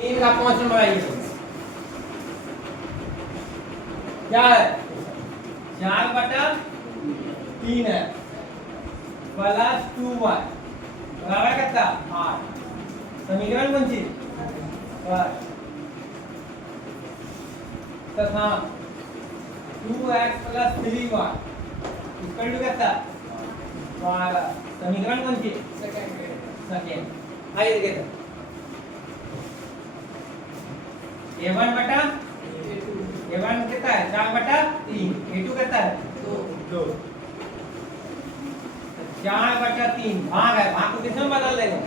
3 का 5 नंबर आइए क्या है 4/3 है प्लस 2y बराबर कितना 8 समीकरण कौन सी तथा 2x + 3y इक्वल टू कितना 12 समीकरण कौन सी सेकंड आइए देखिए a1 कितना है 4/3 a2 कितना है 2 4/3 भाग है भाग को किसमें बदल देंगे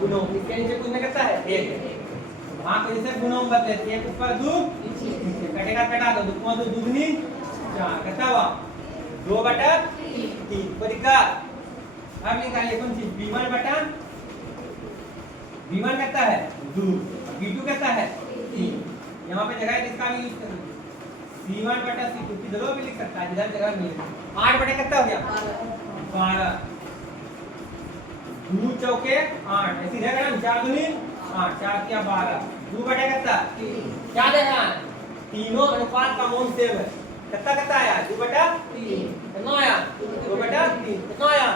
गुणों इसके नीचे कुछ में कितना है 1 भाग को इसे गुणों में बदले 1 ऊपर 2 कटेगा कटा दो 2 2 दूनी 4 कितना हुआ 2/3 परीक्षा अब निकालिए कौन सी b1 कितना है 2 b2 कितना है 3 यहाँ पे जगह इसका भी यूज करो c1/c2 की जगह भी लिख सकता है जिधर जगह मिले 8 कितना हो गया 12 2 चौके 8 ऐसी रहेगा ना 4 दूनी 8 4 किया 12 2 कितना क्या देगा तीनों अनुपात का मोल सेम है कितना आया 2/3 कितना आया 2/3 कितना आया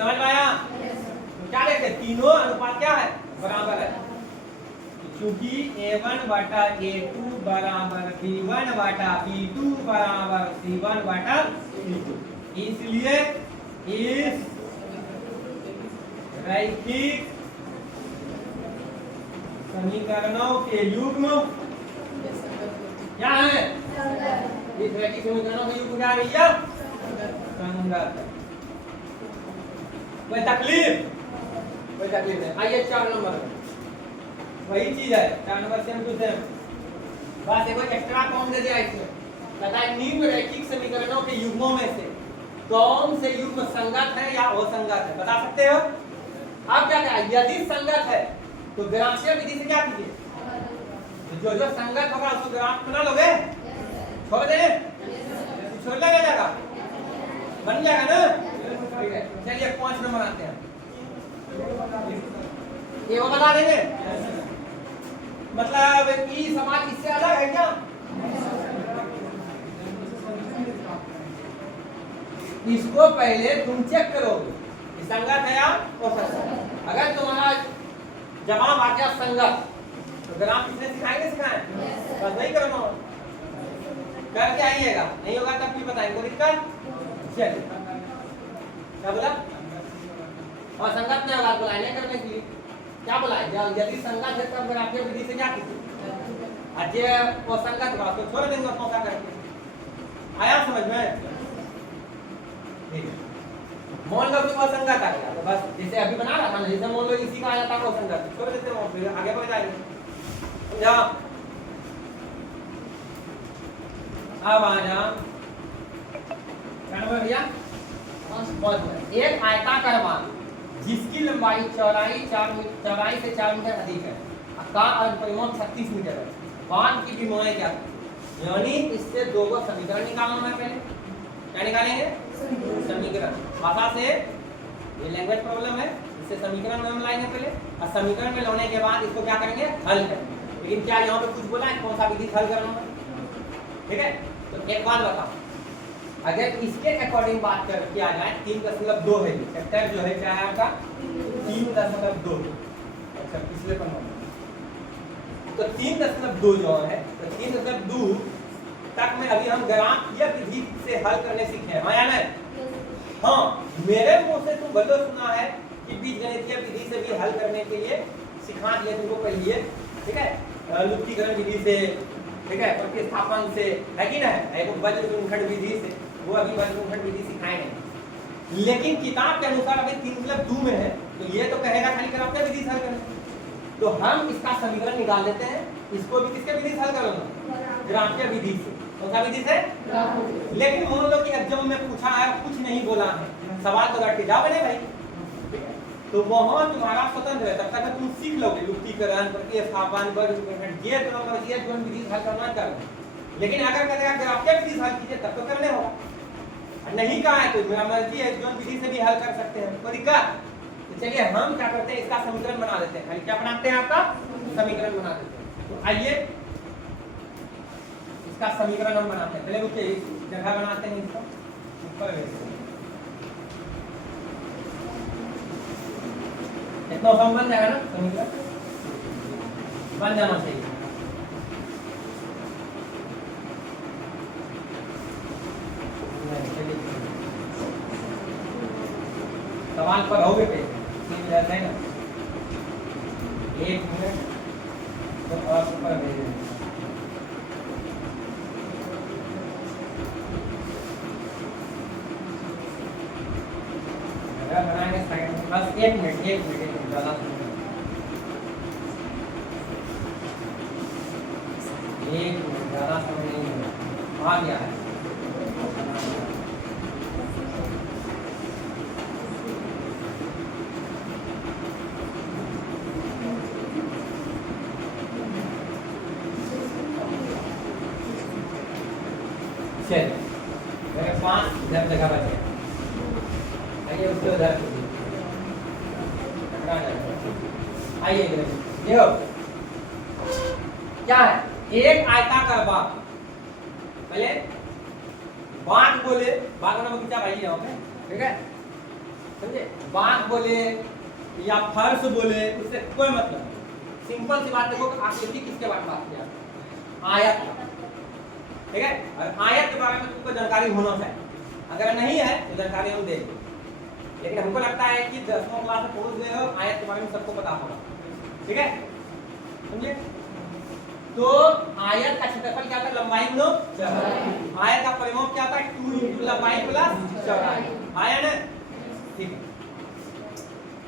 समझ में आया क्या देखते तीनों अनुपात क्या है बराबर है क्योंकि a1/a2 बराबर b1/b2 बराबर c1/c2 इसलिए इस रैखिक समीकरणों के युग्म क्या है इस रैखिक समीकरणों के युग्म क्या है भैया संगत कोई तकलीफ नहीं आइए 4 नंबर वही चीज है 4 नंबर सेम टू सेम बस एक एक्स्ट्रा कौन दे दिया इसमें तथा निम्न रैखिक समीकरणों के युग्मों में से कौन से युग्म संगत है या असंगत है बता सकते हो आप क्या कहा यदि संगत है तो ग्राफीय विधि से क्या कीजिए जो संगत होगा उसको ग्राफ बना लोगे छोड़ दे छोड़ जाएगा बन जाएगा ना ठीक है चलिए 5 नंबर आते हैं ये वो बता देंगे मतलब कि समाज इससे अलग है क्या इसको पहले तुम चेक करोगे संगत है या असंगत अगर तुम्हारा जवाब आ गया संगत तो ग्राफ किसने सिखाएंगे बस नहीं करना करके आइएगा नहीं होगा तब भी बताएंगे दिक्कत चलिए क्या बोला और संगत ने बात बुलाए नहीं करने के लिए क्या बुलाए यदि संगत है तब ग्राफीय विधि से क्या कीजिए आज वो संगत बात तो छोड़ देंगे मौका करके आया समझ में ठीक है मान लो कि वो संगत आ गया तो बस जैसे अभी बना रहा था ना जैसे मान लो इसी का आया था वो संगत छोड़ देते हैं फिर आगे बढ़ जाएंगे समझा अब आ जा क्या नंबर भैया एक आयताकार मान जिसकी लंबाई चौड़ाई से 4 मीटर अधिक है का परिमाण 36 मीटर है मान की विमाएं क्या यानी इससे दो समीकरण निकालना है पहले क्या निकालेंगे समीकरण भाषा से ये लैंग्वेज प्रॉब्लम है इससे समीकरण में हम लाएंगे पहले और समीकरण में लाने के बाद इसको क्या करेंगे हल करेंगे लेकिन क्या यहाँ पे कुछ बोला है कौन सा विधि हल करना है ठीक है तो एक बात बताओ अगर इसके अकॉर्डिंग बात कर किया जाए 3.2 है सेक्टर जो है क्या है आपका 3.2 अच्छा पिछले पन्ने तो 3.2 जो है तो 3.2 तक में अभी हम ग्राफीय विधि से हल करने सीखे हैं या नहीं हाँ मेरे मुंह से तुम भले सुना है कि बीजगणितीय विधि से भी हल करने के लिए सिखा दिया तुमको पहले ठीक है लुप्तीकरण विधि से ठीक है प्रतिस्थापन से है कि ना एक वज्रगुणनखंड विधि से वो अभी वज्रगुणनखंड विधि सिखाए नहीं लेकिन किताब के अनुसार अभी 3.2 में है तो ये तो कहेगा खाली ग्राफीय विधि से हल करना तो हम इसका समीकरण निकाल लेते हैं इसको भी किसके विधि से हल करूंगा ग्राफीय विधि से कौन सा विधि से लेकिन मान लो कि एग्जाम में पूछा है कुछ नहीं बोला है सवाल तो रट के जाओ बने भाई तो वहां तुम्हारा स्वतंत्र है तब तक तुम सीख लोगे लुप्तीकरण प्रतिस्थापन ये जोन विधि हल करना कर लेकिन अगर कहेगा ग्राफीय विधि हल कीजिए तब तो करने होगा नहीं कहा है तो मेरा मर्जी है जोन विधि से भी हल कर सकते हैं कोई दिक्कत तो चलिए हम क्या करते हैं इसका समीकरण बना देते हैं क्या बनाते हैं आपका समीकरण बना देते हैं। तो आइए इसका समीकरण हम बनाते हैं। पहले रुकिए, इस जगह बनाते हैं, इसको ऊपर इतना फॉर्म बन जाएगा ना, समीकरण बन जाना चाहिए। सवाल पर हो गए है ना, 1 मिनट तो और ऊपर भेज दें। बनाएंगे बस 1 मिनट ज़्यादा 1 मिनट ज़्यादा समय नहीं है, आ गया है। चलिए मेरे 5 इधर जगह बचे, आइए उसको उधर आइए इधर देखो क्या है, एक आयताकार बाग। पहले बाग बोले, बाग का नाम क्या भाई यहाँ पे, ठीक है, समझे? बाग बोले या फर्श बोले, उससे कोई मतलब नहीं। सिंपल सी बात देखो, आकृति किसके बारे में बात किया, आयत, ठीक है। और आयत के बारे में तुमको जानकारी होना चाहिए, अगर नहीं है तो जानकारी हम देंगे। लेकिन हमको लगता है कि 10वीं क्लास में पहुंच गए हो, आयत के बारे में सबको पता होगा, ठीक है, समझे? तो आयत का क्षेत्रफल क्या था, लंबाई गुणा चौड़ाई। आयत का परिमाप क्या था, 2 × लंबाई प्लस चौड़ाई, आया ना, ठीक है।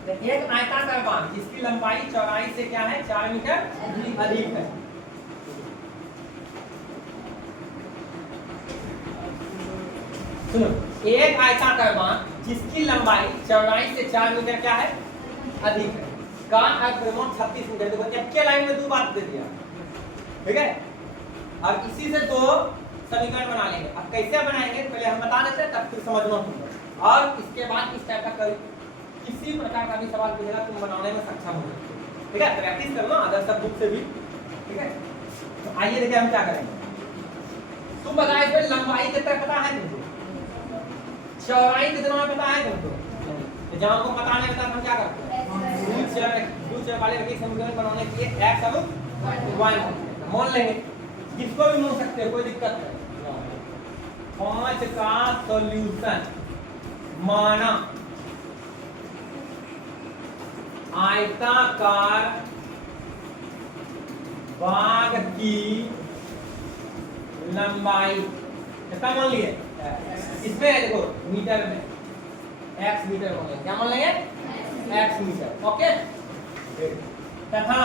तो एक आयताकार बाग जिसकी लंबाई चौड़ाई से क्या है, 4 मीटर अधिक है। सुनो, एक आयताकार बाग जिसकी लंबाई चौड़ाई से 4 मीटर क्या है, अधिक है, का परिमाप 36 मीटर। देखो एक के लाइन में 2 बात दे दिया, ठीक है। अब इसी से 2 समीकरण बना लेंगे। अब कैसे बनाएंगे पहले हम बता देते हैं, तब फिर समझना होगा। और इसके बाद इस टाइप का किसी प्रकार का भी सवाल पूछेगा, तुम बनाने में सक्षम हो, ठीक है। प्रैक्टिस करना अदर सब बुक से भी, ठीक है। तो आइए देखिए हम क्या करेंगे। तुम बताओ इसमें लंबाई कितना पता है तुमको, चौड़ाई कितना पता है तुमको? तो जब हमको पता नहीं पता हम क्या करते हैं, दूर वाले रखिए समीकरण बनाने के लिए x अब 1 मान लेंगे, किसको भी मान सकते हैं, कोई दिक्कत नहीं। 5 का सॉल्यूशन माना आयताकार बाग की लंबाई कितना मान लिए, इसमें देखो मीटर में x मीटर मान लेंगे, क्या मान लेंगे, x मीटर, ओके। तथा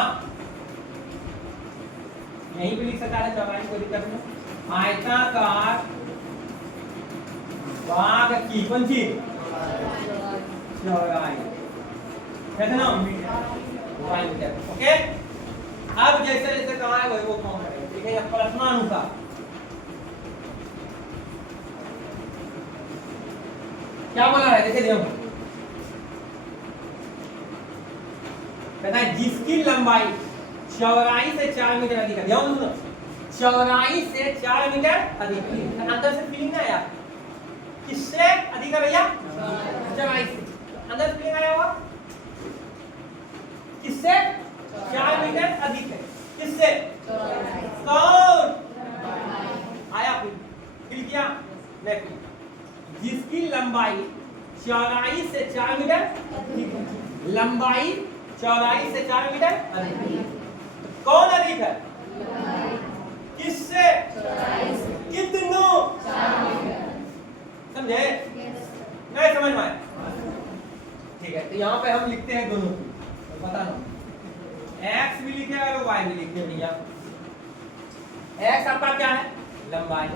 यहीं पे लिख सकता है चौड़ाई, कोई दिक्कत नहीं। आयताकार बाग की कौन सी चौड़ाई कितना मीटर, ओके। अब जैसे जैसे कहा है वही वो फॉर्म करेंगे, ठीक है। प्रश्नानुसार क्या बोला है, देखिए देखो, कहता है जिसकी लंबाई चौड़ाई से 4 मीटर अधिक है। ध्यान सुनो, चौड़ाई से 4 मीटर अधिक है। अंदर से फीलिंग ना आया, किससे अधिक है भैया, चौड़ाई से। अंदर से फीलिंग आया होगा, किससे 4 मीटर अधिक है, किससे, कौन आया, फिर किया नेक्स्ट, जिसकी लंबाई चौड़ाई से 4 मीटर अधिक है। लंबाई चौड़ाई से 4 मीटर अधिक है, कौन अधिक है, किससे, कितनों, समझे, नहीं समझ में आया, ठीक है। तो यहाँ पे हम लिखते हैं दोनों की, तो पता ना x भी लिखे और y भी लिखे भैया। x आपका क्या है, लंबाई,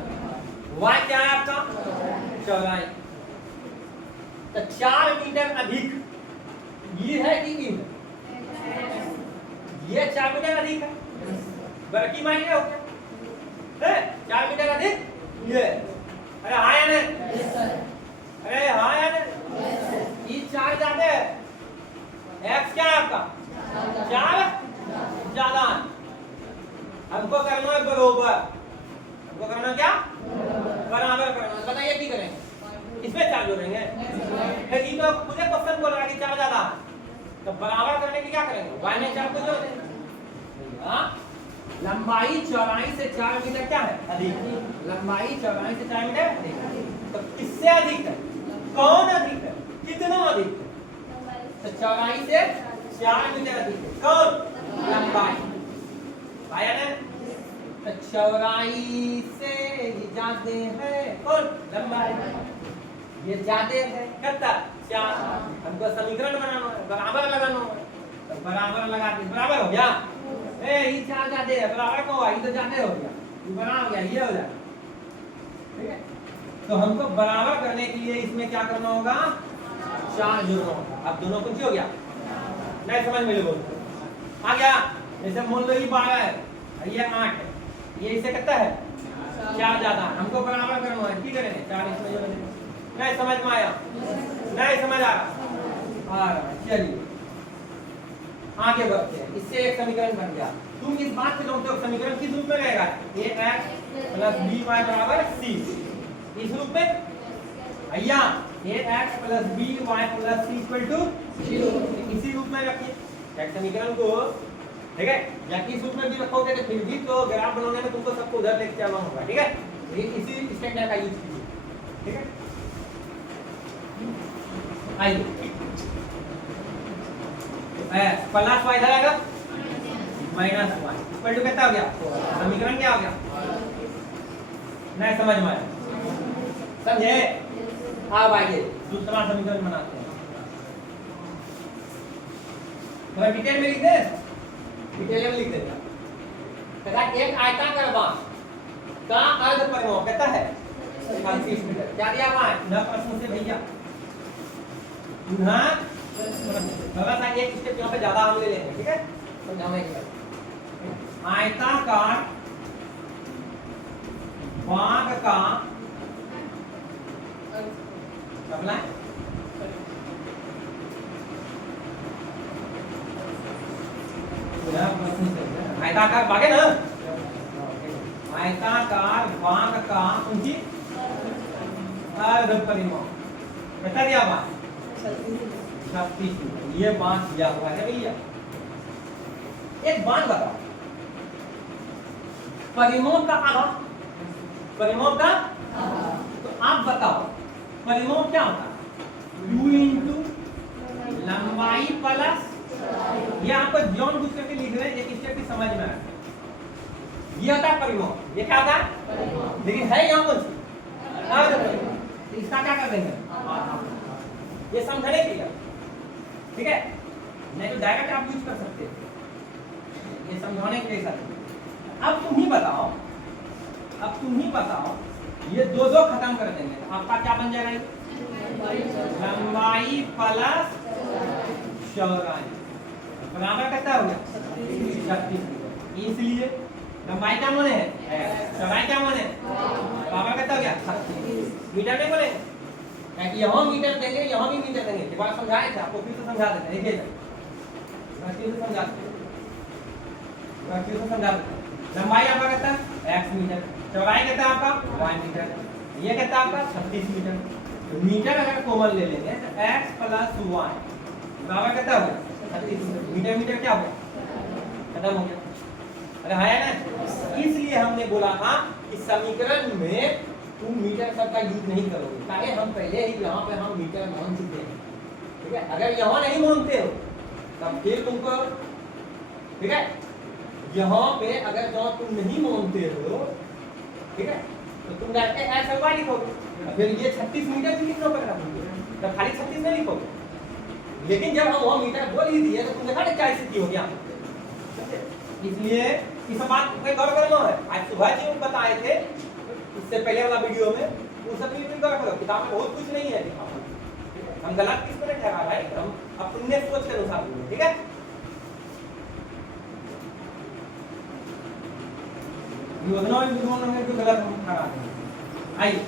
y क्या है आपका, चौड़ाई। तो 4 मीटर अधिक ये है कि इन, ये 4 मीटर अधिक है, बल्कि माइनस हो गया, 4 मीटर अधिक ये, अरे हाँ या नहीं, अरे हाँ या नहीं, ये 4 ज्यादा है, x क्या है आपका 4, ज्यादा है, हमको करना है बराबर, हमको करना क्या बराबर करना। बताइए क्या करेंगे, इसमें चार जोड़ेंगे, फिर ये तो मुझे क्वेश्चन बोल रहा है कि चार ज्यादा है, तो बराबर करने के क्या करेंगे, y में 4 को जोड़ देंगे। हाँ, लंबाई चौड़ाई से 4 मीटर क्या है अधिक, लंबाई चौड़ाई से 4 मीटर अधिक, तो किससे अधिक है, कौन अधिक है, कितना अधिक है, तो चौड़ाई से 4 मीटर अधिक है कौन, लंबाई, आया ना, तो चौड़ाई से ज्यादा है कौन, लंबाई, ये ज्यादा है कितना 4, हमको समीकरण बनाना है, बराबर लगाना है, तो बराबर लगा के बराबर हो गया, ये 4 ज्यादा है, बराबर को ये तो ज्यादा हो गया, ये बराबर हो गया, ये हो जाएगा, ठीक है। तो हमको बराबर करने के लिए इसमें क्या करना होगा, 4 जोड़ना होगा। अब दोनों कुछ हो गया, नहीं समझ में लोगों आ गया, जैसे मान लो ये 12 है, ये 8 है, ये इससे कितना है 4 ज्यादा, हमको बराबर करना है, की करेंगे 4 इसमें जोड़ देंगे, नहीं समझ में आया, नहीं समझ आ रहा, चलिए आगे बढ़ते हैं। इससे एक समीकरण बन गया, तुम इस बात से जानते हो समीकरण किस रूप में रहेगा, ax + by = c, इस रूप में भैया ax + by + c = 0, इसी रूप में रखिए एक समीकरण को, ठीक है, या किस रूप में भी रखोगे तो फिर भी तो ग्राफ बनाने में तुमको सबको उधर लेके चलना होगा, ठीक है, ये इसी स्टैंडर्ड का यूज कीजिए, ठीक है। आइए प्लस y इधर आएगा माइनस y इक्वल टू कितना हो गया, समीकरण क्या हो गया, नहीं समझ में आया, समझे। अब आइए दूसरा समीकरण बनाते हैं, थोड़ा डिटेल में लिख दे, डिटेल में लिख देना, तथा एक आयताकार बांस का अर्ध परिमाप कितना है 35 मीटर, क्या दिया हुआ है न प्रश्न से भैया, थोड़ा सा एक स्टेप यहाँ पे ज्यादा हम ले लेंगे, ठीक है, समझाने के बाद आयताकार बांग का कबला आयताकार बांग है ना, आयताकार बांग का उनकी अर्ध परिमाप कितना दिया हुआ 36 मीटर, ये बांध दिया हुआ है भैया। एक बांध बताओ, परिमाप का आधा, परिमाप का, तो आप बताओ परिमाप क्या होता है, u इंटू लंबाई प्लस, ये आपको जॉन बुझ करके लिख रहे हैं, एक स्टेप की समझ में आए, ये होता है परिमाप, ये क्या होता है, लेकिन है यहाँ कुछ इसका क्या कर देंगे, ये समझने के लिए, ठीक है, नहीं तो डायरेक्ट आप यूज कर सकते हैं, ये समझाने के लिए सर। अब तुम ही बताओ, अब तुम ही बताओ, ये दो खत्म कर देंगे तो आपका क्या बन जाएगा, लंबाई प्लस चौड़ाई बराबर कितना हो गया 36 मीटर, इसलिए लंबाई क्या माने है, चौड़ाई क्या माने, बराबर कितना हो गया 36 मीटर नहीं बोलेंगे, कि यहाँ मीटर देंगे यहाँ भी मीटर देंगे, ये बात समझाए थे आपको, फिर से समझा देते हैं, देखिए फिर से समझा देते हैं, फिर से समझा देते हैं। लंबाई आपका कितना है x मीटर, चौड़ाई कितना है आपका y मीटर, ये कितना आपका 36 मीटर, मीटर अगर कॉमन ले लेंगे तो x + y बराबर कितना हो गया 36 मीटर, मीटर मीटर क्या हो गया खत्म हो गया, अरे है ना, इसलिए हमने बोला था कि समीकरण में तुम मीटर सब का यूज नहीं करोगे, ताकि हम पहले ही यहाँ पे हम मीटर मान चुके हैं, ठीक है, अगर यहाँ नहीं मानते हो तब फिर तुमको, ठीक है, यहाँ पे अगर जहाँ तुम नहीं मानते हो, ठीक है, तो तुम डायरेक्ट ऐसा वाई लिखोगे, फिर ये 36 मीटर भी लिखना पड़ेगा तुमको, तब खाली 36 नहीं लिखोगे, लेकिन जब हम वहाँ मीटर बोल ही दिए तो तुम देखा 40 हो गया, इसलिए इस बात पे गौर करना है। आज सुबह जी बताए थे इससे पहले वाला वीडियो में, वो सब भी गौर करो, किताब में बहुत कुछ नहीं है, हम गलत किस पर ठहरा भाई, हम अपने सोच के अनुसार बोले, ठीक है। योजना में जो गलत हम ठहरा हैं, आइए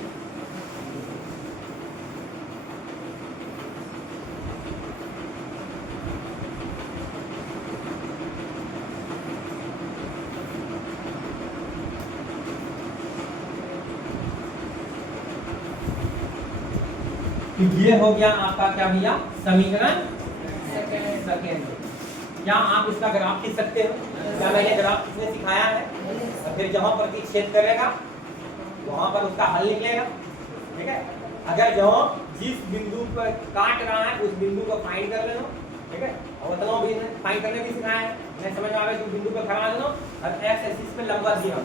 तो ये हो गया आपका क्या भैया समीकरण सेकेंड। या आप इसका ग्राफ खींच सकते हो, क्या मैंने ग्राफ इसमें सिखाया है, और फिर जहां प्रतिच्छेद करेगा वहां पर उसका हल निकलेगा। ठीक है, अगर जो जिस बिंदु पर काट रहा है उस बिंदु को फाइंड कर लेना। ठीक है, और उतना भी फाइंड करने भी सिखाया है, मैं समझ में आ गया तो बिंदु पर खड़ा देना और एक्स एक्सिस पे लंबवत दिया।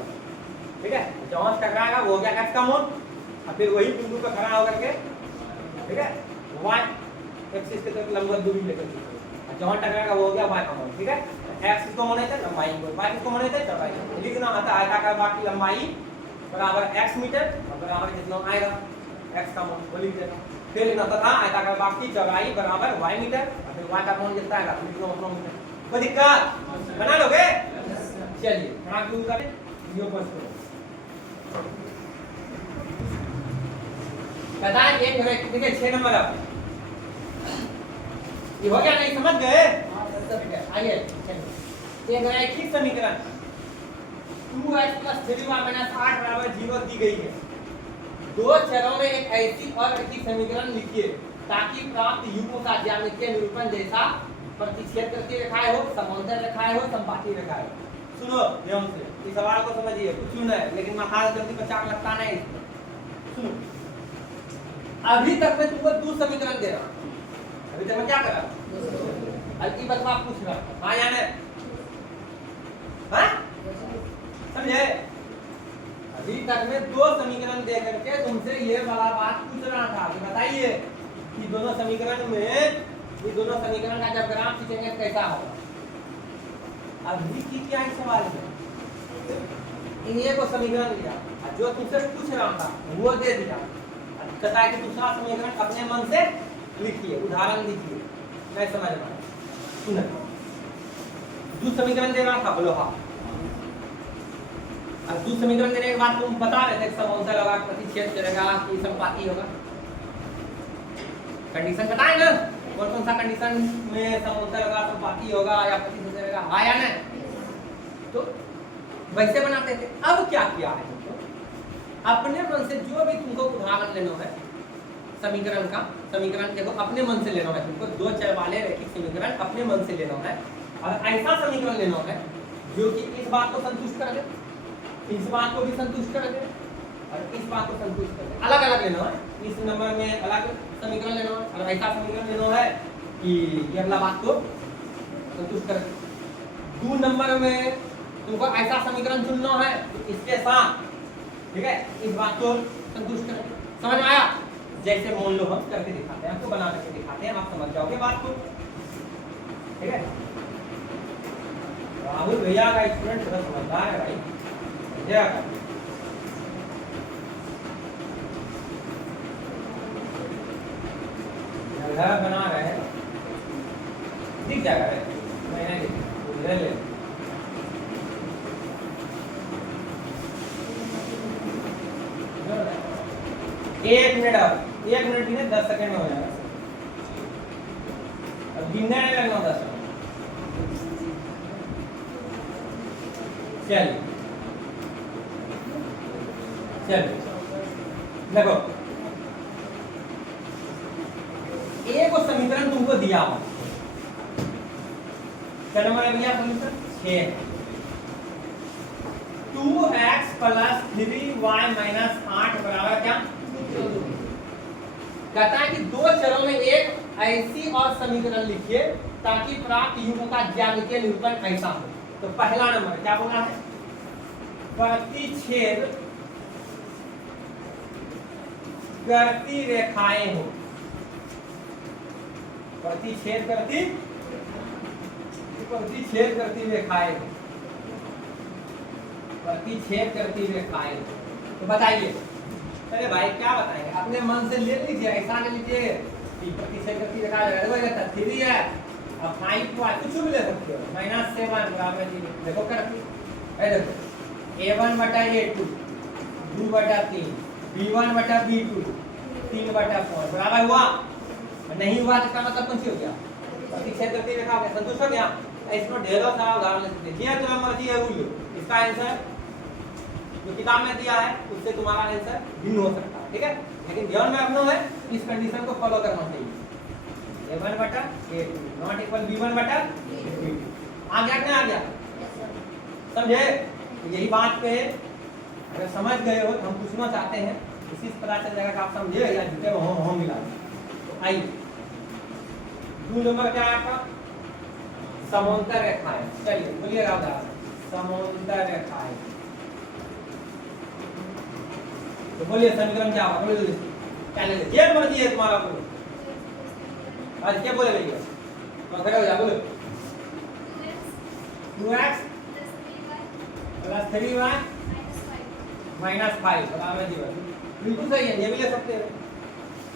ठीक है, जहां टकराएगा वो हो गया एक्स का मोड, और फिर वही बिंदु पर खड़ा होकर के ठीक है y एक्सिस के तरफ लंबवत दूरी लेकर जहां टकराएगा वो हो गया y का मोड। ठीक है, x किसको माने थे लंबाई को, y किसको माने थे चौड़ाई। लिखना आता है आयताकार भाग की लंबाई बराबर x मीटर और बराबर कितना आएगा x का मोड, वो लिख देना। फिर लिखना था आयताकार भाग की चौड़ाई बराबर y मीटर और फिर y का मोड कितना आएगा लिखना अपना मीटर। कोई दिक्कत बना लोगे? चलिए यहाँ क्यों करें यो प्रश्न कहता है एक देखिए 6 नंबर अब ये हो गया नहीं, समझ गए? आइए एक रैखिक समीकरण 2x + 3y - 8 = 0 दी गई है। दो चरों में एक ऐसी और रैखिक समीकरण लिखिए ताकि प्राप्त युग्म का ज्यामितीय निरूपण जैसा प्रतिच्छेद करती रेखाएं हो, समांतर रेखाएं हो, संपाती रेखाएं हो। सुनो ध्यान से इस सवाल को समझिए, कुछ सुन है लेकिन माथा जल्दी बच्चा को लगता नहीं। सुनो, अभी तक मैं तुमको 2 समीकरण दे रहा हूं, अभी तक मैं क्या कर रहा हूं हल्की बतवा पूछ रहा हूं, हां या नहीं? हां समझे? अभी तक मैं 2 समीकरण दे करके तुमसे ये वाला बात पूछ रहा था कि बताइए कि दोनों समीकरण में ये दोनों समीकरण का जब ग्राफ खींचेंगे कैसा होगा। अभी की क्या है सवाल है, इन्हीं को समीकरण दिया जो तुमसे पूछ रहा था वो दे दिया, कहता है कि दूसरा समीकरण अपने मन से लिखिए, उदाहरण लिखिए। मैं समझ में आया, सुन जो समीकरण दे रहा था बोलो हाँ, अब दूसरा समीकरण देने के बाद तुम बता रहे थे समांतर होगा, प्रतिच्छेद करेगा कि संपाती होगा। कंडीशन बताए ना कौन सा कंडीशन में समांतर होगा, संपाती होगा या प्रतिच्छेद करेगा, हाँ या नहीं? तो वैसे बनाते थे। अब क्या किया है तुमको, अपने मन से जो भी तुमको उदाहरण लेना है समीकरण का, समीकरण के तो अपने मन से लेना है तुमको, 2 चर वाले रैखिक समीकरण अपने मन से लेना है और ऐसा समीकरण लेना है जो कि इस बात को संतुष्ट कर दे, इस बात को भी संतुष्ट कर दे और इस बात को संतुष्ट कर दे। अलग अलग लेना है, इस नंबर में अलग समीकरण लेना है और ऐसा समीकरण लेना है कि ये अगला बात को संतुष्ट कर दे। 2 नंबर में तुमको ऐसा समीकरण चुनना है तो इसके साथ ठीक है इस बात को संतुष्ट कर, समझ में आया? जैसे मान लो हम करके दिखाते हैं, आपको बना करके दिखाते हैं, आप समझ जाओगे बात को। ठीक है, राहुल भैया का स्टूडेंट थोड़ा समझदार है भाई, घर बना रहे हैं दिख जाएगा, ले ले एक मिनट भी नहीं 10 सेकंड में हो जाएगा। अब गिनने नहीं लगना 10 चलिए देखो एक समीकरण तुमको दिया हो, क्या नंबर है भैया समीकरण 6, 2x + 3y - 8 बराबर क्या? कहता है कि 2 चरों में एक ऐसी और समीकरण लिखिए ताकि प्राप्त युग्म का ज्यामितीय निरूपण ऐसा हो। तो पहला नंबर क्या बोला है, प्रतिच्छेद करती रेखाएं हो, प्रतिच्छेद करती रेखाएं हो, प्रतिच्छेद करती रेखाएं। तो बताइए, अरे भाई क्या बताएंगे, अपने मन से ले लीजिए, ऐसा ले लीजिए कि प्रतिच्छेद करती रेखाएं है 3 है अब 5 को कुछ भी ले सकते हो, -7 बराबर 0। देखो करती है, देखो a1/a2 2/3 b1/b2 3/4 बराबर हुआ, नहीं हुआ तो इसका मतलब कौन सी हो गया, प्रतिच्छेद करती रेखा का संतुष्ट हो गया। इसमें ढेरों सारा उदाहरण ले सकते हैं, जो मर्जी है वो लो, इसका आंसर जो किताब में दिया है उससे तुम्हारा आंसर भिन्न हो सकता है। ठीक है, लेकिन ध्यान में रखना है इस कंडीशन को फॉलो करना चाहिए। a1 बटा a2 नॉट इक्वल b1 बटा b2। आ गया कि नहीं आ गया? समझे? यही बात पे अगर समझ गए हो तो हम पूछना चाहते हैं, इसी से पता चल जाएगा कि आप समझे या झूठे हो मिला। तो आइए 2 नंबर क्या है आपका? समांतर रेखाएं। चलिए बोलिएगा उदाहरण, समांतर रेखाएं। तो बोलिए समीकरण क्या होगा? बोलिए क्या ले जे मर्जी है तुम्हारा, बोलो आज क्या बोले भैया? तो खड़े हो जा, बोलो 2x प्लस 3y माइनस 5 बराबर 0। बिल्कुल सही है, ये भी ले सकते हैं,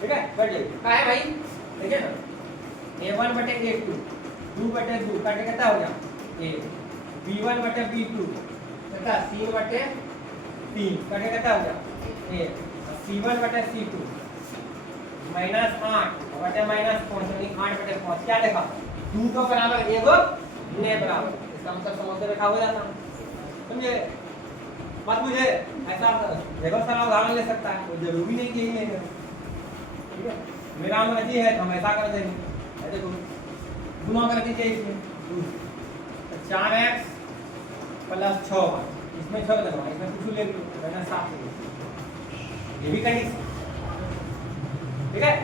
ठीक है। बैठ जाइए, क्या है भाई? देखिए ना, a1 बटे a2 2 बटे 2 काटे कितना हो गया? a b1 बटे b2 कितना 3 बटे 3 काटे कितना हो गया? a c1 बटे c2 माइनस 8 बटे माइनस 5 यानी 8 बटे 5। क्या देखा? 2 को बराबर 1 ने बराबर, इसका मतलब समांतर रेखा हो जाता। समझे बात? मुझे ऐसा बहुत सारा उदाहरण ले सकता है, कोई जरूरी नहीं कि यही लेंगे, ठीक है। मेरा मर्जी है तो हम ऐसा कर देंगे, देखो गुना कर दीजिए इसमें 4x प्लस 6y, इसमें 6 देना, इसमें कुछ ले लो मैंने 7 ले, ये भी कंडीशन, ठीक है।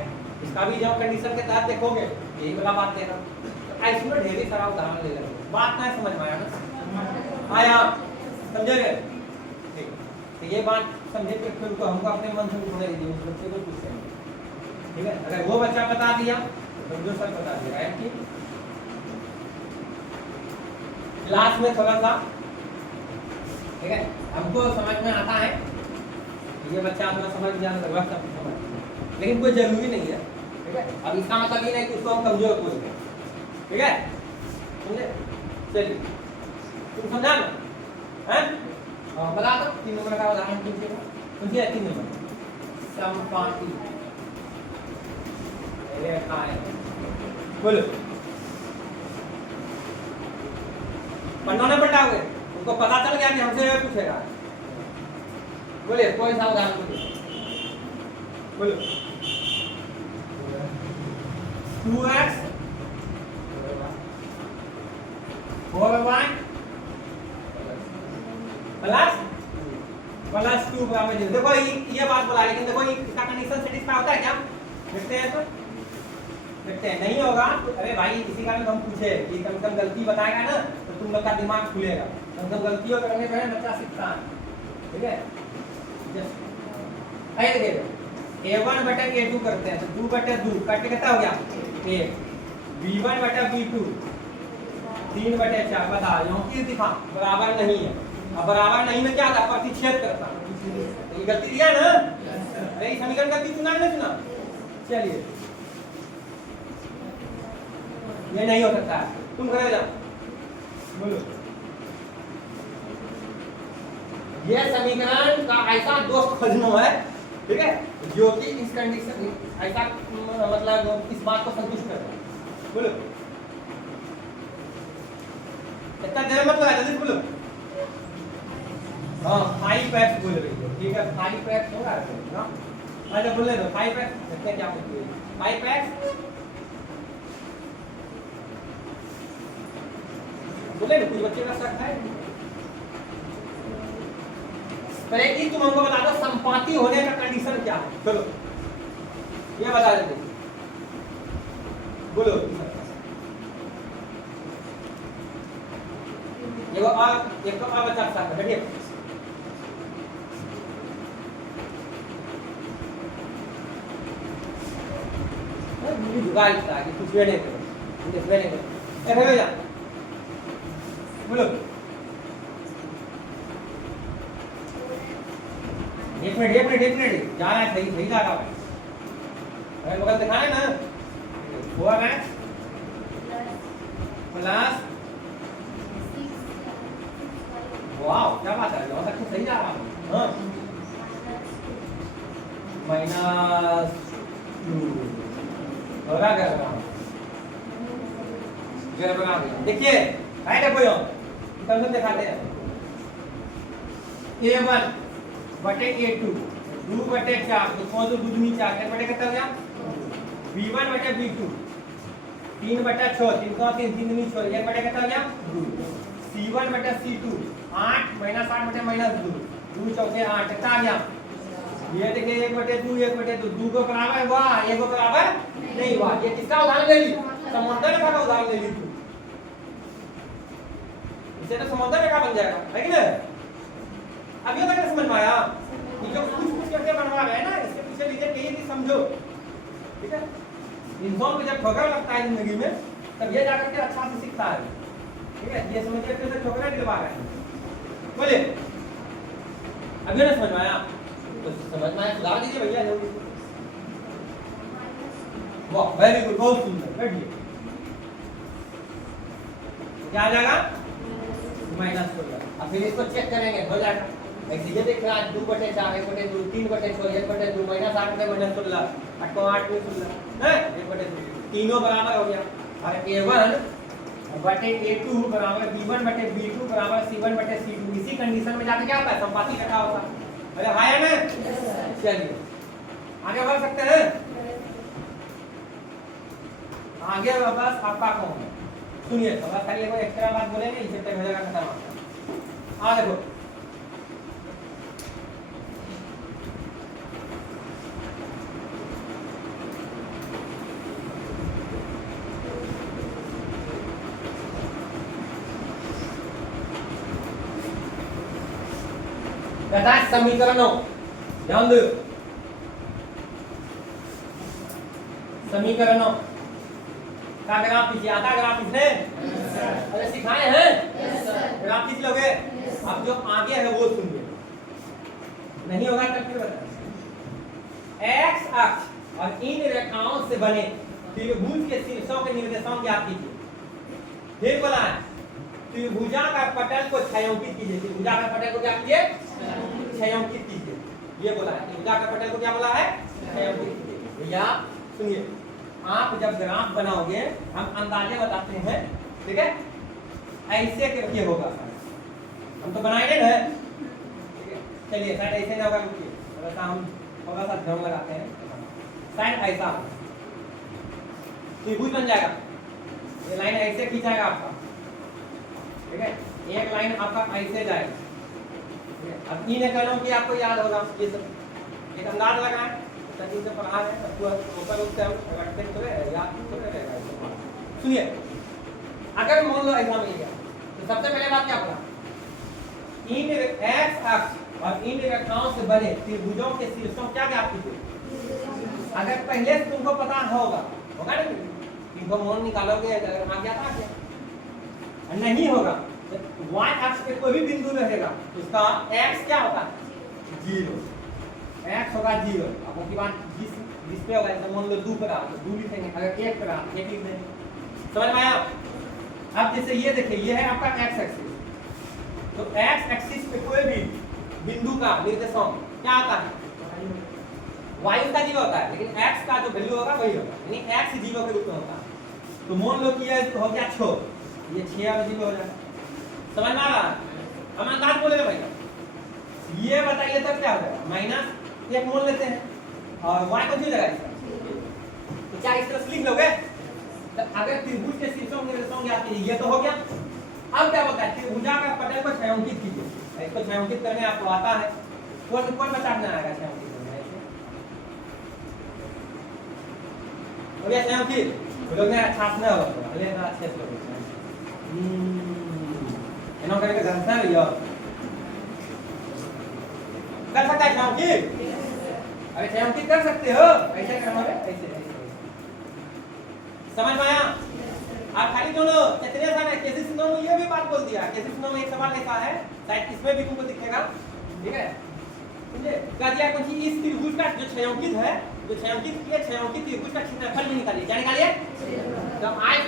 इसका भी जब कंडीशन के तहत देखोगे यही वाला बात देगा। ऐसे में ढेर सारा उदाहरण ले लेंगे, बात नहीं समझ में आया ना? आया, समझे गए? ठीक, तो ये बात समझे कि फिर तो हमको अपने मन से उठने दीजिए, उस बच्चे को पूछते हैं, ठीक है। अगर वो बच्चा बता दिया तो जो सर बता दिया है कि क्लास में थोड़ा सा, ठीक है, हमको समझ में आता है, ये बच्चा थोड़ा समझ जाने लगा सब समझ, लेकिन कोई जरूरी नहीं है, ठीक है। अब इसका मतलब ये नहीं कि उसको हम कमजोर कोई, ठीक है, समझे? चलिए तुम समझा ना, हैं? बता दो 3 नंबर का उदाहरण कीजिएगा। समझिए 3 नंबर समपाती रेखाएं, बोलो पढ़ना ना पढ़ाओगे, उनको पता चल गया कि हमसे पूछेगा। बोलिए कोई सा उदाहरण बोलो 2x 4y प्लस 2 बराबर 0। देखो ये बात बोला, लेकिन देखो इसका कंडीशन सेटिस्फाई होता है क्या? देखते हैं तो देखते हैं, नहीं होगा तो अरे भाई इसी कारण हम पूछे कि कम से कम गलती बताएगा ना तो तुम लोग का दिमाग खुलेगा, कम से कम गलतियों करने पे बच्चा सीखता है, ठीक है। आइए देखिए a1 बटे a2 करते हैं, तो 2 बटे 2 काट के कितना हो गया? a b1 बटे b2 3 बटे 4। बता क्यों दिखा बराबर नहीं है, अब बराबर नहीं में क्या था? प्रतिच्छेद करता, तो ये गलती दिया ना, अरे समीकरण गलती चुना नहीं चुना? चलिए ये नहीं हो सकता है, तुम घर जाओ, बोलो ये समीकरण का ऐसा दोस्त खोजना है, ठीक है, जो कि इस कंडीशन ऐसा मतलब इस बात को संतुष्ट करता है। बोलो इतना देर मत लगा, जल्दी बोलो। हाँ 5x बोल रही हो, ठीक है 5x होगा ना? अच्छा बोल दो 5x, देखते हैं क्या बोलती है 5x, बोले ना कुछ बच्चे का शक है। पहले कि तुम हमको बता दो संपाती होने का कंडीशन क्या है, चलो ये बता देते, बोलो एक बच्चा साथ बैठिए, मुझे झुका लगता है कि कुछ भी नहीं करो, ऐसे हो जा, बोलो एक मिनट जा रहा है, सही जा रहा है, अरे बगल दिखाना है ना, 4x प्लस, वाह क्या बात है, बहुत अच्छा सही जा रहा है, हाँ माइनस 2 होगा देखिए राइट है, कोई कम से दिखाते हैं a1 बटे a2 2/4 तो कौन सा दुगनी 4 1 बटे कितना हो गया v1 बटे v2 3/6 3 का 3 3 दूनी 6 1 बटे कितना हो गया 2 c1 बटे c2 8 - 8 बटे -2 2 चौके 8 कितना आ गया ये देखिए 1/2 2 को बराबर हुआ 1 को बराबर नहीं हुआ ये किसका उदाहरण ले ली समुद्र रेखा का उदाहरण ले ली तू इसे तो समुद्र रेखा बन जाएगा है कि नहीं अब ये तक समझ में आया ये जो कुछ करके बनवा रहे हैं ना इसके पीछे रीजन यही थी समझो ठीक है इंसान को जब ठोकर लगता है जिंदगी में तब ये जाकर के अच्छा से सीखता है ठीक है ये समझिए कि उसे ठोकरा दिलवा रहे हैं बोले अब ये समझ में आया तो समझ में आया सुधार दीजिए भैया जल्दी वाह वेरी गुड बहुत सुंदर बैठिए क्या आ जाएगा -16 अब फिर इसको चेक करेंगे हो जाएगा ये देख रहा है 2/4 1/2 3/6 1/2 -8 में -16 8 को 8 में 16 है 1/2 तीनों बराबर हो गया और a1 बटे a2 बराबर b1 बटे b2 बराबर c1 बटे c2 इसी कंडीशन में जाके क्या होता है संपाती रेखा होता है अरे हां है ना चलिए आगे बढ़ सकते हैं आगे बस आपका कौन है सुनिए थोड़ा खाली एक एक्स्ट्रा बात बोलेंगे इसे तक हो जाएगा खत्म आ देखो कहता है समीकरणों ध्यान दो समीकरणों का ग्राफ खींचिए आता ग्राफ खींचने अरे सिखाए हैं ग्राफ खींच लोगे अब जो आगे है वो सुनिए नहीं होगा तब फिर बता एक्स अक्ष और इन रेखाओं से बने त्रिभुज के शीर्षों के निर्देशांक ज्ञात कीजिए फिर बोला है त्रिभुजाकार पटल को छायांकित कीजिए त्रिभुजाकार पटल को क्या कीजिए छायांकित कीजिए ये बोला है त्रिभुजाकार पटल को क्या बोला है छायांकित कीजिए भैया सुनिए आप जब ग्राफ बनाओगे हम अंदाजे बताते हैं ठीक है ऐसे करके होगा हम तो बनाएंगे ना ठीक है चलिए शायद ऐसे ना होगा रुकिए थोड़ा सा हम थोड़ा सा ध्यान लगाते हैं शायद ऐसा त्रिभुज बन जाएगा ये लाइन ऐसे खींचाएगा आपका ठीक है एक लाइन आपका ऐसे जाएगा अब इन कणों की आपको याद होगा ये सब एक अंदाज लगाएं तभी से पढ़ा है तो ऊपर उससे हम रखते चले याद चले रहेगा सुनिए अगर मान लो एग्जाम मिल गया तो सबसे पहले बात क्या पढ़ा इन एक्स अक्ष और इन रेखाओं से बने त्रिभुजों के शीर्षों क्या ज्ञात कीजिए अगर पहले से तुमको पता होगा ना इनको मान निकालोगे अगर वहां क्या था क्या नहीं होगा y अक्ष पे कोई भी बिंदु रहेगा तो उसका x क्या होता है 0 x होगा 0 अब उसके बाद जिस पे होगा जैसे मान लो 2 पर आ तो 2 लिखेंगे अगर 1 पर आ 1 लिख देंगे समझ में आया अब जैसे ये देखिए ये है आपका x एक्सिस तो x एक्सिस पे कोई भी बिंदु का निर्देशांक क्या आता है y का 0 होता है लेकिन x का जो वैल्यू होगा वही होगा यानी x 0 के रूप में होता है तो मान लो कि ये हो गया 6 ये 6 और 0 हो जाएगा समझ में आ रहा है हम अंदाज बोलेंगे भाई ये बताइए तब क्या हो जाएगा माइनस 1 मोल लेते हैं और y को क्यों लगाएंगे तो क्या इस तरह से लिख लोगे तो अगर त्रिभुज के शीर्षों के निर्देशांक ज्ञात कीजिए ये तो हो गया अब क्या होता है त्रिभुजाकार पटल को छायांकित कीजिए इसको छायांकित करने आपको आता है कौन कौन बताना आएगा छायांकित करने हो गया छायांकित लोग ने अच्छा से होगा पहले ना अच्छे से इनो करके जानता है भैया कर सकता है छायांकित अरे छायांकित कर सकते हो ऐसे करना है ऐसे समझ में आया आप खाली दोनों कितने सारे केसी सिंधु में ये भी बात बोल दिया केसी सिंधु में एक सवाल लिखा है शायद इसमें भी तुमको दिखेगा ठीक है समझे कह दिया कुछ इस त्रिभुज का जो छायांकित है जो छायांकित किया छायांकित त्रिभुज का क्षेत्रफल भी निकालिए क्या निकालिए जब आज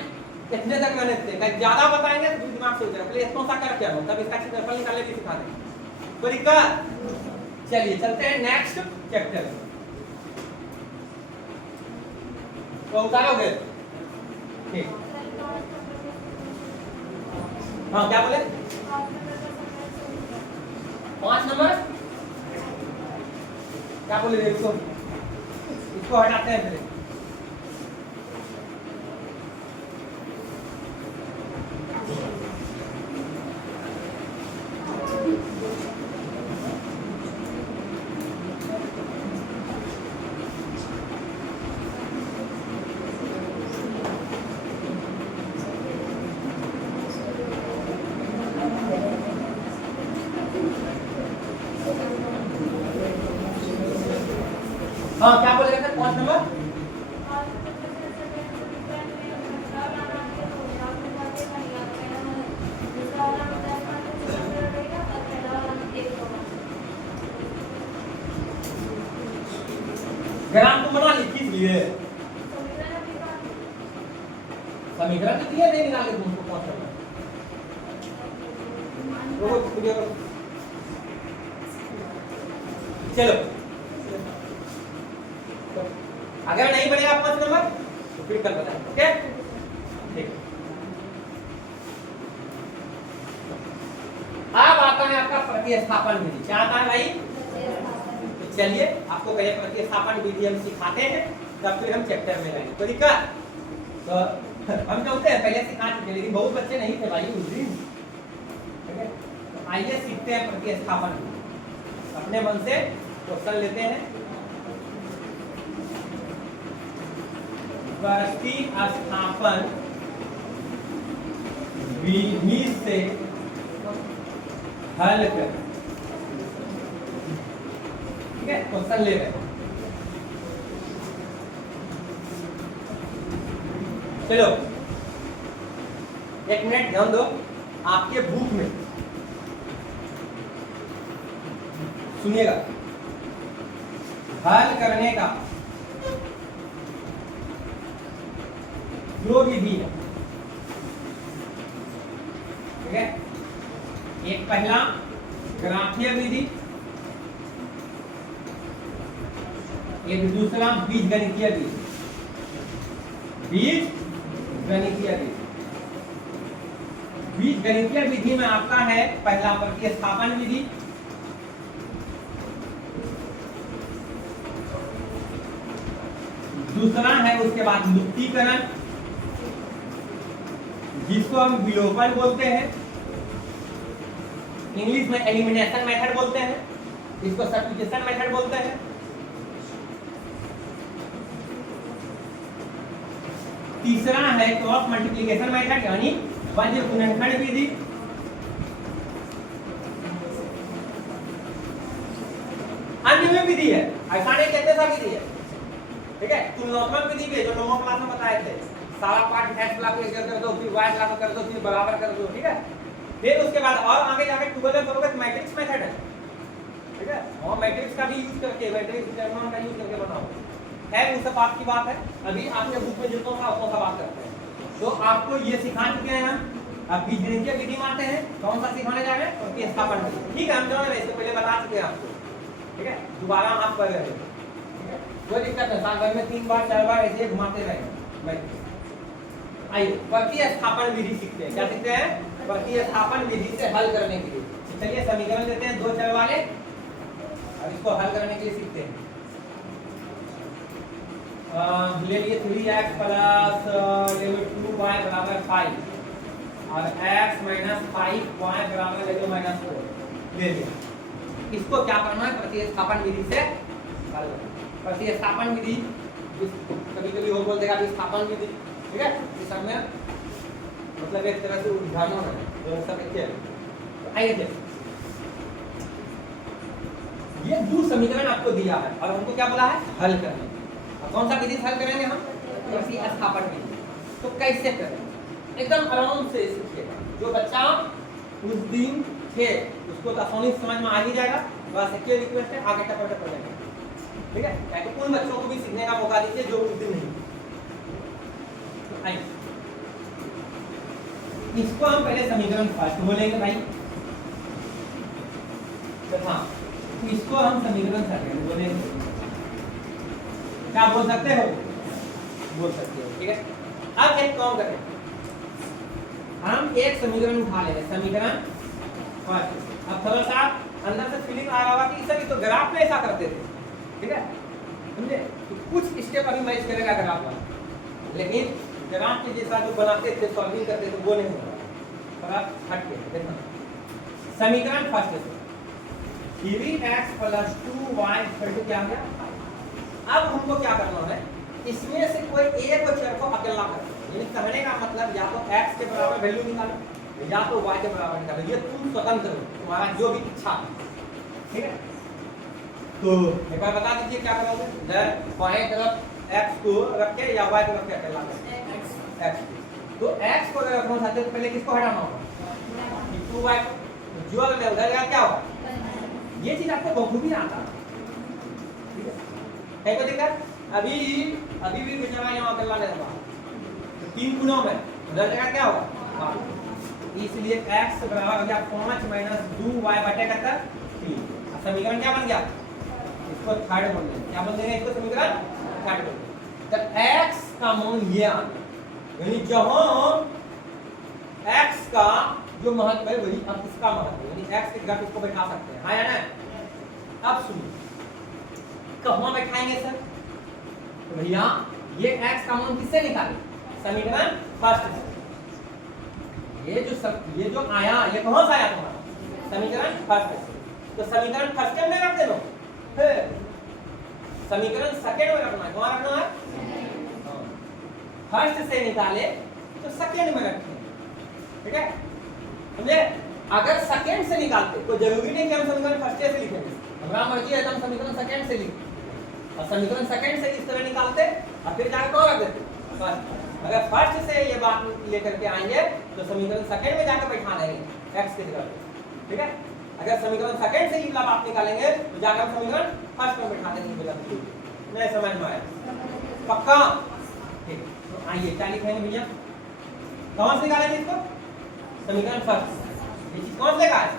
कितने तक मैंने थे ज्यादा बताएंगे तो दिमाग से उतरेगा पहले इतना सा कर क्या हो तब इसका क्षेत्रफल निकालने भी सिखा देंगे कोई दिक्कत चलिए चलते हैं नेक्स्ट चैप्टर तो उतारोगे ठीक हाँ क्या बोले 5 नंबर क्या बोले इसको हटाते हैं फिर। हाँ क्या बोलेगा सर 5 नंबर? ग्राम को बना ली किस लिए? समीकरण तो दिया नहीं निकाले तुमको 5 नंबर। चलो अगर नहीं बनेगा 5 नंबर तो फिर कल बताएं। ओके ठीक। अब आता है आपका प्रतिस्थापन विधि। क्या आता है भाई? चलिए आपको पहले प्रतिस्थापन विधि हम सिखाते हैं, तब फिर हम चैप्टर में जाएंगे। कोई दिक्कत? तो हम जानते हैं पहले सिखा चुके, लेकिन बहुत बच्चे नहीं थे भाई उस दिन। ठीक है, तो आइए सीखते हैं प्रतिस्थापन। अपने मन से क्वेश्चन लेते हैं। प्रतिस्थापन विधि से हल कर। ठीक है, क्वेश्चन ले रहे हैं। चलो 1 मिनट ध्यान दो। आपके बुक में सुनिएगा, हल करने का जो विधि है, ठीक है, एक पहला ग्राफीय विधि, एक दूसरा बीजगणितीय विधि। बीजगणितीय विधि, बीजगणितीय विधि में आपका है पहला प्रतिस्थापन विधि, दूसरा है उसके बाद लुप्तीकरण, जिसको हम विलोपन बोलते हैं, इंग्लिश में एलिमिनेशन मेथड बोलते हैं, इसको सब्स्टिट्यूशन मेथड बोलते हैं। तीसरा है क्रॉस मल्टीप्लिकेशन मेथड यानी वज्र गुणनखंड विधि। अन्य विधि है, ऐसा नहीं कहते सब विधि है। ठीक है, तुलनात्मक विधि भी जो नौवां क्लास में बताए थे, सारा पार्ट x ला के कर दो, फिर y ला कर दो, फिर बराबर कर दो। ठीक है, फिर उसके बाद और आगे जाके 12 करोगे तो मैट्रिक्स मेथड है। ठीक है, और मैट्रिक्स का भी यूज करके, मैट्रिक्स डिटरमिनेंट का यूज करके बनाओ है, वो सब बात की बात है। अभी आपके बुक में जितना था उतना सा बात करते हैं। तो आपको ये सिखा चुके हैं हम। अब बीजगणितीय विधि में आते हैं, कौन सा सिखाने जा रहे हैं? प्रतिस्थापन विधि। ठीक है, हम जान रहे इससे पहले बता चुके हैं आपको। ठीक है, दोबारा आप कर रहे हैं, कोई दिक्कत नहीं। साल भर में 3 बार 4 बार ऐसे घुमाते रहेंगे। आइए प्रतिस्थापन विधि सीखते हैं। क्या सीखते हैं? प्रतिस्थापन विधि से हल करने के लिए। चलिए समीकरण लेते हैं 2 चर वाले, अब इसको हल करने के लिए सीखते हैं। ले लिए 3x प्लस 2y बराबर 5 और x माइनस 5y बराबर ले लो -4 ले लिया। इसको क्या करना है? प्रतिस्थापन विधि से हल करना। प्रतिस्थापन विधि कभी-कभी वो बोल देगा विस्थापन विधि। ठीक है, इस सब में मतलब एक तरह से उदाहरण है जो सब एक है। आइए देखिए, ये दो समीकरण आपको दिया है और हमको क्या बोला है? हल करने। और कौन सा विधि से हल करेंगे हम? प्रतिस्थापन विधि। तो कैसे करें? एकदम आराम से सीखिएगा। जो बच्चा उस दिन थे उसको तो आसानी से समझ में आ ही जाएगा। बस एक रिक्वेस्ट है, आगे टप पढ़ेंगे। ठीक है, ताकि उन बच्चों को भी सीखने का मौका दीजिए जो उस दिन नहीं। तो आइए, इसको हम पहले समीकरण फर्स्ट बोलेंगे भाई। हाँ, तो इसको हम समीकरण सेकंड बोलेंगे। क्या बोल सकते हो? बोल सकते हो। ठीक है, अब एक काम करें, हम एक समीकरण उठा लेंगे, समीकरण फर्स्ट। अब थोड़ा सा अंदर से फीलिंग आ रहा होगा कि सभी तो ग्राफ में ऐसा करते थे। ठीक है, समझे? तो कुछ स्टेप अभी मैच करेगा ग्राफ वाला, लेकिन ग्राफ के जैसा जो बनाते थे सॉल्विंग करते थे वो नहीं होगा। और आप हट के देखना समीकरण फर्स्ट है 3x + 2y = क्या आ गया। अब हमको क्या करना है, इसमें से कोई एक चर को अकेला करना है। यानी कहने का मतलब या तो x के बराबर वैल्यू निकालो या तो y के बराबर निकालो, ये तुम स्वतंत्र हो, तुम्हारा जो भी इच्छा, ठीक है। तो एक बार बता दीजिए क्या करोगे, इधर बाएं तरफ x को रख के या y को रख के अकेला करो x। तो x को अगर रखना चाहते हो तो पहले किसको हटाना होगा, 2y को। जो अगर उधर जाएगा क्या होगा, ये चीज आपको बखूबी आता है, ठीक है। कहीं को दिक्कत अभी भी बेचारा यहाँ अकेला नहीं होगा, 3 गुणों में उधर जगह क्या होगा, इसलिए x बराबर हो गया 5 - 2y बटे 3। समीकरण क्या बन गया, इसको थर्ड बोल देंगे, क्या बोल देंगे इसको, समीकरण थर्ड बोल देंगे। तो x का मान ये आ गया, यानी जहां x का जो महत्व है वही अब इसका महत्व है, यानी x के जगह इसको बैठा सकते हैं, हाँ या ना। अब सुनिए कहाँ बैठाएंगे सर, तो भैया ये x का मान किससे निकालें, समीकरण फर्स्ट से। ये जो आया ये कहाँ से आया तुम्हारा, समीकरण फर्स्ट से। तो समीकरण फर्स्ट में रख देना, फिर समीकरण सेकंड में रखना है, कहाँ रखना है, फर्स्ट से निकाले तो सेकंड में रखें, ठीक है, समझे। अगर सेकंड से निकालते कोई जरूरी नहीं कि हम समीकरण फर्स्ट से लिखेंगे, हमारा मर्जी है तो हम समीकरण सेकंड से लिखें, और समीकरण सेकंड से इस तरह निकालते और फिर जाकर कहाँ रख देते फर्स्ट। अगर फर्स्ट से ये बात लेकर के आएंगे तो समीकरण सेकंड में जाकर बैठा देंगे x की जगह, ठीक है। अगर समीकरण सेकंड से ये बात निकालेंगे तो जाकर हम समीकरण फर्स्ट में बैठा देंगे, नहीं समझ में आया, पक्का, ठीक। तो आइए क्या लिखेंगे भैया, कौन से निकालेंगे इसको, समीकरण फर्स्ट। ये चीज कौन से का है,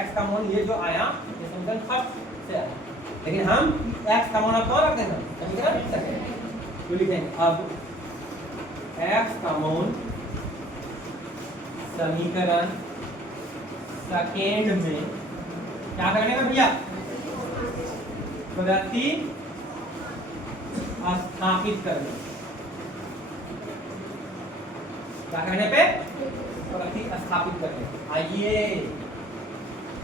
x का मान ये जो आया ये समीकरण फर्स्ट से आया, लेकिन हम x का मान कौन रख देंगे, समीकरण सेकंड। तो लिखेंगे अब x का मान समीकरण सेकंड में क्या करने का भैया, प्रति स्थापित करने, क्या करने पे, प्रति स्थापित करने। आइए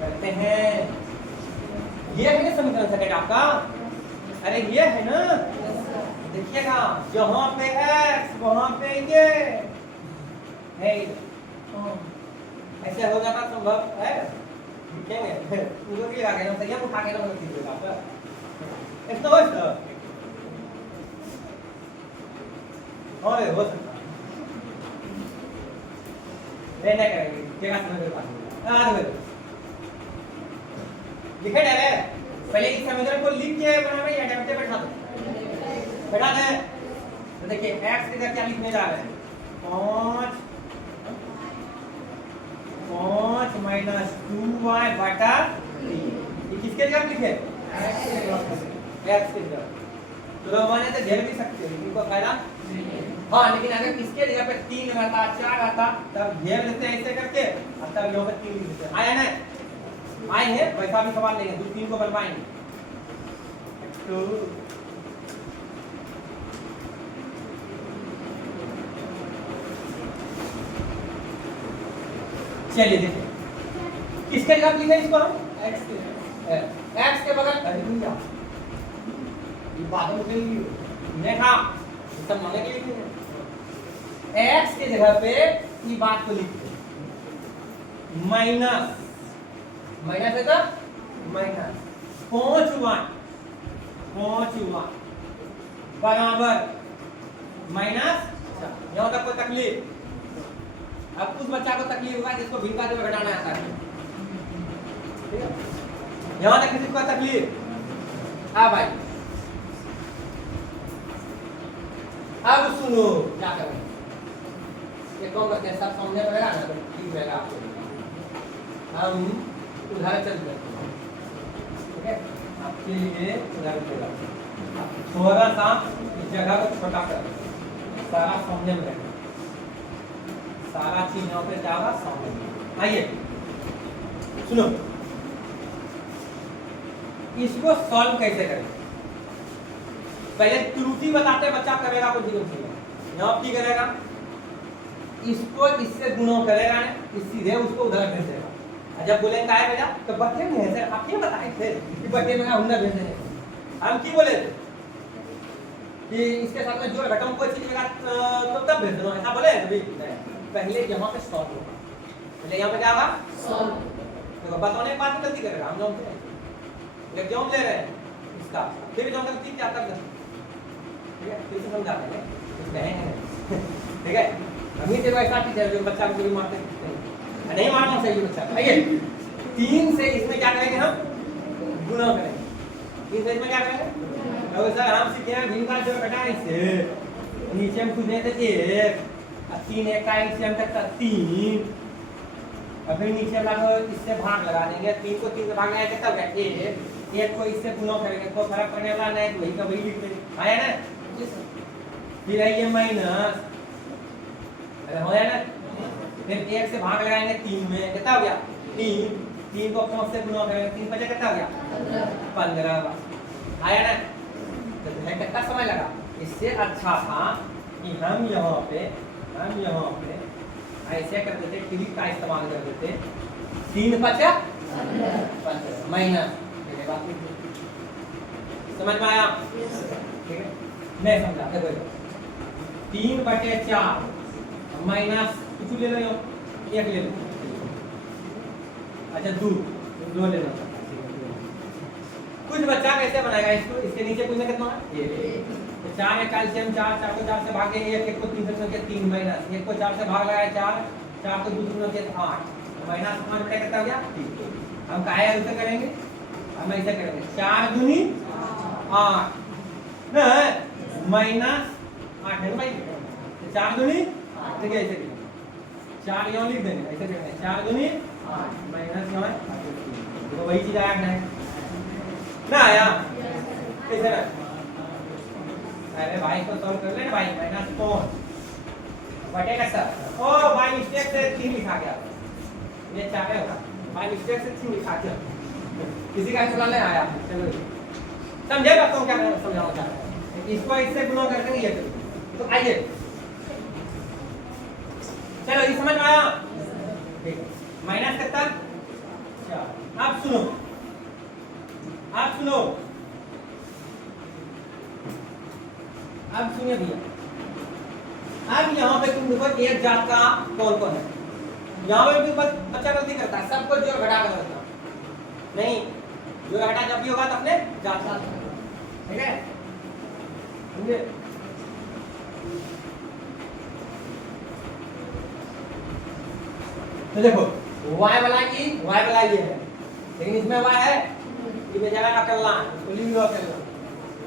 करते हैं, ये है ना समीकरण सेकंड आपका, अरे ये है ना, देखिएगा जहां पे x वहां पे ये है, ऐसे हो जाता संभव है, लिखेंगे उधर भी आ गया ना, सही है, उठा के ना रख दीजिएगा आप, ऐसा हो सकता और हो सकता नहीं करेंगे, क्या समझ में आ लिखे डाले पहले इस समीकरण को लिख के बनावे या डैम पे बैठा दो, बैठा दे। तो देखिए x की जगह क्या लिखने जा रहे हैं, 5 - 2y बटा 3। ये किसके जगह लिखे, x की जगह। तो माने तो घेर भी सकते हो, इनको फायदा हाँ, लेकिन अगर इसके जगह पे 3 रहता 4 रहता तब घेर लेते हैं ऐसे करके, और तब यहाँ पे 3 लिख देते हैं, आया ना, आए हैं वैसा भी सवाल लेंगे, 2-3 को बनवाएंगे। तो चलिए देखिए किसके जगह लिखे इसको हम, x के बगल, अरे भैया ये बात हो गई देखा, सब मांगे के लिखे x के जगह पे ये बात को लिख दो, माइनस है तो माइनस 5y बराबर माइनस, यहाँ तक कोई तकलीफ। अब उस बच्चा को तकलीफ होगा जिसको भिंगा जो घटाना आता है, ठीक है, यहाँ तक किसी को तकलीफ। हाँ भाई अब सुनो क्या करें, ये कौन करते हैं, सब सामने रहेगा ना तो ठीक रहेगा आपको। हम उधर चलते हैं, ठीक है, आपके लिए उधर चला थोड़ा सा इस जगह को छोटा कर, सारा सामने में रहेगा, सारा चीज यहाँ पे जाएगा सामने। आइए सुनो इसको सॉल्व कैसे करें? पहले त्रुटि बताते बच्चा करेगा कुछ नहीं, यहाँ की करेगा, इसको इससे गुणा करेगा ना, इस सीधे उसको उधर भेज देगा। जब बोलेंगे है बेटा तो बच्चे नहीं है सर, आप क्यों बताए थे कि बच्चे में उधर भेज देंगे? हम की बोले थे कि इसके साथ में जोड़ घटाऊं कोई चीज लगा तो तब भेज दो, ऐसा बोले कभी नहीं। पहले यहाँ पे सॉल्व होगा, पहले यहाँ पे क्या होगा सॉल्व। देखो बताने के बाद में गलती करेगा, हम जानते हैं एग्जाम ले रहे हैं इसका, फिर जो गलती क्या कर दें, ठीक है, फिर से समझा देंगे, कुछ कहेंगे ठीक है। अभी देखो ऐसा टीचर जो बच्चा को भी मारते हैं, नहीं मारना चाहिए बच्चा। आइए 3 से इसमें क्या करेंगे हम गुणा करेंगे, 3 से इसमें क्या करेंगे, और सर हम सीखे हैं भिन्न का जो घटा इससे नीचे हम खुद थे 1 और 3 एक का नीचे हम तक 3, और फिर नीचे हम इससे भाग लगा देंगे, 3 को 3 से भाग लगाएंगे तब क्या 1 को इससे गुणा करेंगे तो फर्क पड़ने वाला नहीं, तो वही का वही लिख देंगे, आया ना। फिर है ये माइनस, अरे हो जाए ना, फिर 1 से भाग लगाएंगे 3 में, कितना हो गया 3 को 5 से गुणा करेंगे 3 बचा कितना हो गया 15, आया ना। तो कितना समय लगा, इससे अच्छा था कि हम यहाँ पे ऐसे कर देते, ट्रिक का इस्तेमाल कर देते, 3 बचा 15 माइनस, समझ में आया? ठीक है, मैं समझा देखो 3/4 माइनस कुछ ले लो, 1 ले लो, अच्छा 2 ले लो। कुछ बच्चा कैसे बनाएगा इसको, इसके नीचे कुछ ना कितना है 4 है, कैल्शियम 4 को 4 से भाग के 1 को 3 से गुणा किया 3 माइनस 1 को 4 से भाग लगाया 4 को 2 से गुणा किया 8 माइनस 5 बटा कितना हो गया 3। हम काहे ऐसे करेंगे, हम ऐसे करेंगे 4 दूनी 8 ना माइनस 8 है ना भाई, 4 दूनी 8 ठीक है, ऐसे 4 यहाँ लिख देंगे, ऐसे करेंगे 4 दूनी 8 माइनस यहाँ तो वही चीज आया ना आया कैसे ना, अरे भाई को सॉल्व कर ले भाई, माइनस 4 बटेगा सर, ओ भाई मिस्टेक से 3 लिखा गया, ये 4 है होगा भाई, मिस्टेक से 3 लिखा गया, किसी का सवाल नहीं आया, चलो समझे बात को क्या समझाना चाह रहा है, इसको इससे गुणा कर देंगे ये, तो आइए चलो ये समझ में आया, ठीक है माइनस कितना 4। अब सुनो अब सुनिए भैया, अब यहाँ पे तुम देखो एक जात का कौन कौन है, यहाँ पे भी बच्चा गलती करता है, सबको जोड़ घटा कर देता नहीं, जोड़ घटा जब भी होगा तो अपने जात का, ठीक है समझे। तो देखो y वाला ये है, लेकिन इसमें y है, ये बेचारा का करना इसको लिख लो कर लो,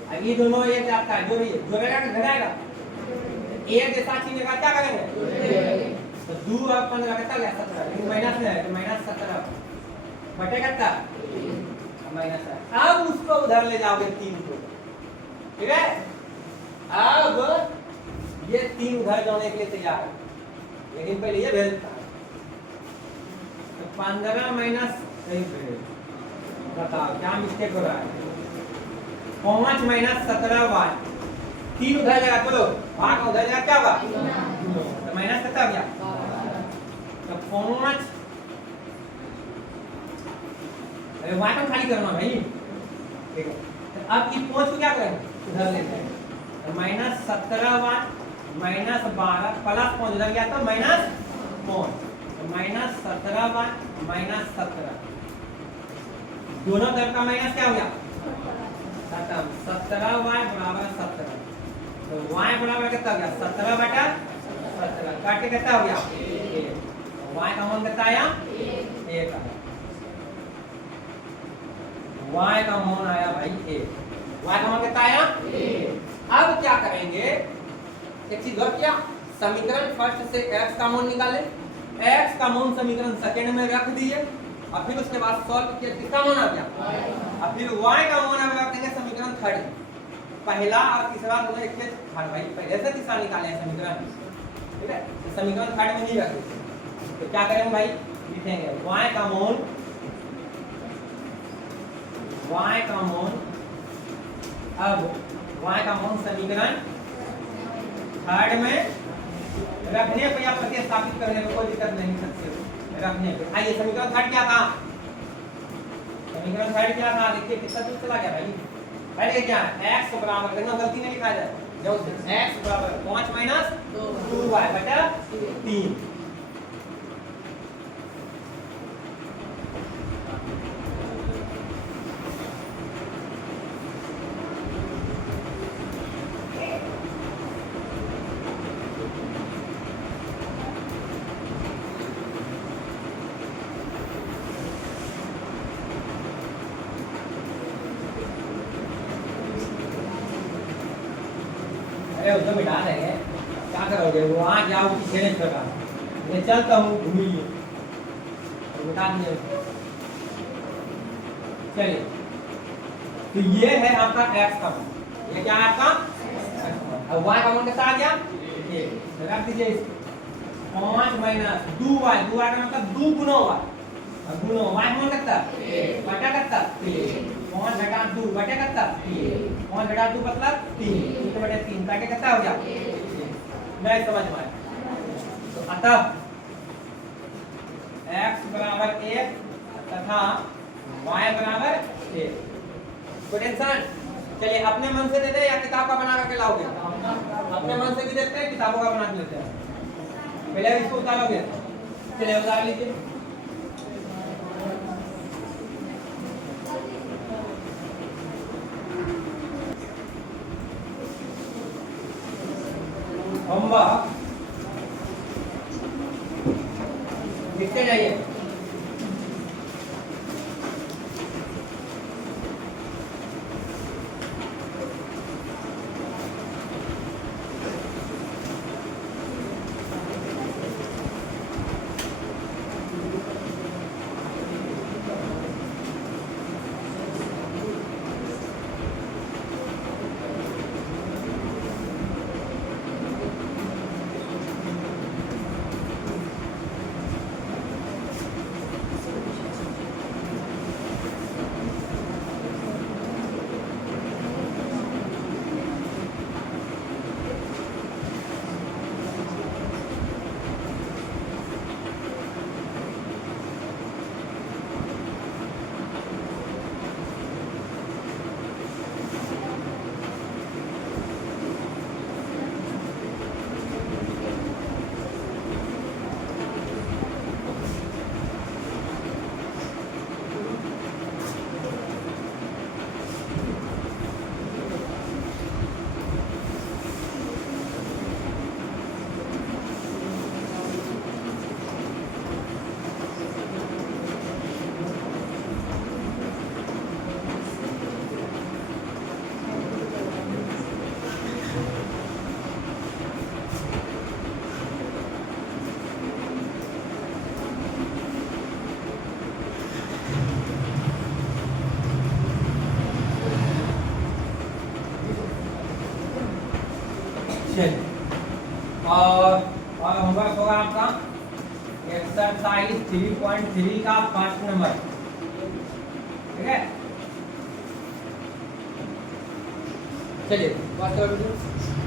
अब ये दोनों एक जात का जो भी जोड़ेगा कि घटाएगा, एक जैसा चीज का क्या करेंगे, तो 2 और 15 कितना गया 17, लेकिन माइनस में है तो माइनस 17 बटे कितना माइनस है। अब उसको उधर ले जाओगे 3 को, ठीक है, अब ये 3 उधर जाने के लिए तैयार है, लेकिन पहले ये भेजता है, तो 15 माइनस बताओ क्या मिस्टेक हो रहा है, 5 माइनस 17 y, 3 उधर लगा चलो भाग उधर लगा क्या होगा तो माइनस कितना हो गया, तो 5 अरे y को खाली करना भाई, ठीक है। तो अब ये 5 को क्या करेंगे उधर लेते हैं, तो माइनस 17 y माइनस 12 प्लस 5 उधर गया तो माइनस 5, तो माइनस 17 y माइनस 17, दोनों तरफ का माइनस क्या हो गया 17 y बराबर 17, तो y बराबर कितना हो गया 17 बटा 17 काट के कितना हो गया 1, y का मान कितना आया 1 आया, y का मान आया भाई 1, y का मान कितना आया 1। अब क्या करेंगे, एक चीज और किया, समीकरण फर्स्ट से x का मान निकाले, x का मान समीकरण सेकंड में रख दिए, और फिर उसके बाद सॉल्व किया कितना मान आ गया, और फिर y का मान हम रख देंगे समीकरण थर्ड, पहला और तीसरा दोनों एक से भाई पहले से तीसरा निकाले हैं समीकरण, ठीक है, तो समीकरण थर्ड में नहीं रखेंगे, तो क्या करेंगे भाई लिखेंगे y का मान y का मान, अब y का मान समीकरण थर्ड में रखने पर या प्रतिस्थापित करने पर कोई दिक्कत नहीं सकते रखने पे। आइए समीकरण थर्ड क्या था, समीकरण थर्ड क्या था, देखिए कितना दूर चला गया भाई। पहले क्या x बराबर, देखना गलती नहीं लिखा जाए, जब x बराबर 5 माइनस 2y बटा 3। उधर मिटा देंगे, क्या करोगे, वहाँ जाओ पीछे नहीं छोड़ा, मैं चलता हूँ घूमिए मिटा दिए। चलिए तो ये है आपका x का मान, ये क्या है आपका अब y का मान कितना आ गया, ये रख दीजिए इसको 5 माइनस 2y, 2y का मतलब 2 गुना y, अब गुना y का मान कितना बटा कितना 5 घटा 2 बटे कितना 5 घटा 2 मतलब 3 तो बटे 3 का कितना हो गया, नहीं समझ में आया। तो अतः x बराबर 1 तथा y बराबर 1, कोई टेंशन। चलिए अपने मन से दे दे या किताब का बना करके लाओगे, अपने मन से भी देते हैं किताबों का बना के लेते हैं, पहले इसको उतारोगे, चलिए उतार लीजिए। होमवर्क लिखते जाइए। और होमवर्क होगा आपका एक्सरसाइज 3.3 का फर्स्ट नंबर, ठीक है। चलिए बात करो।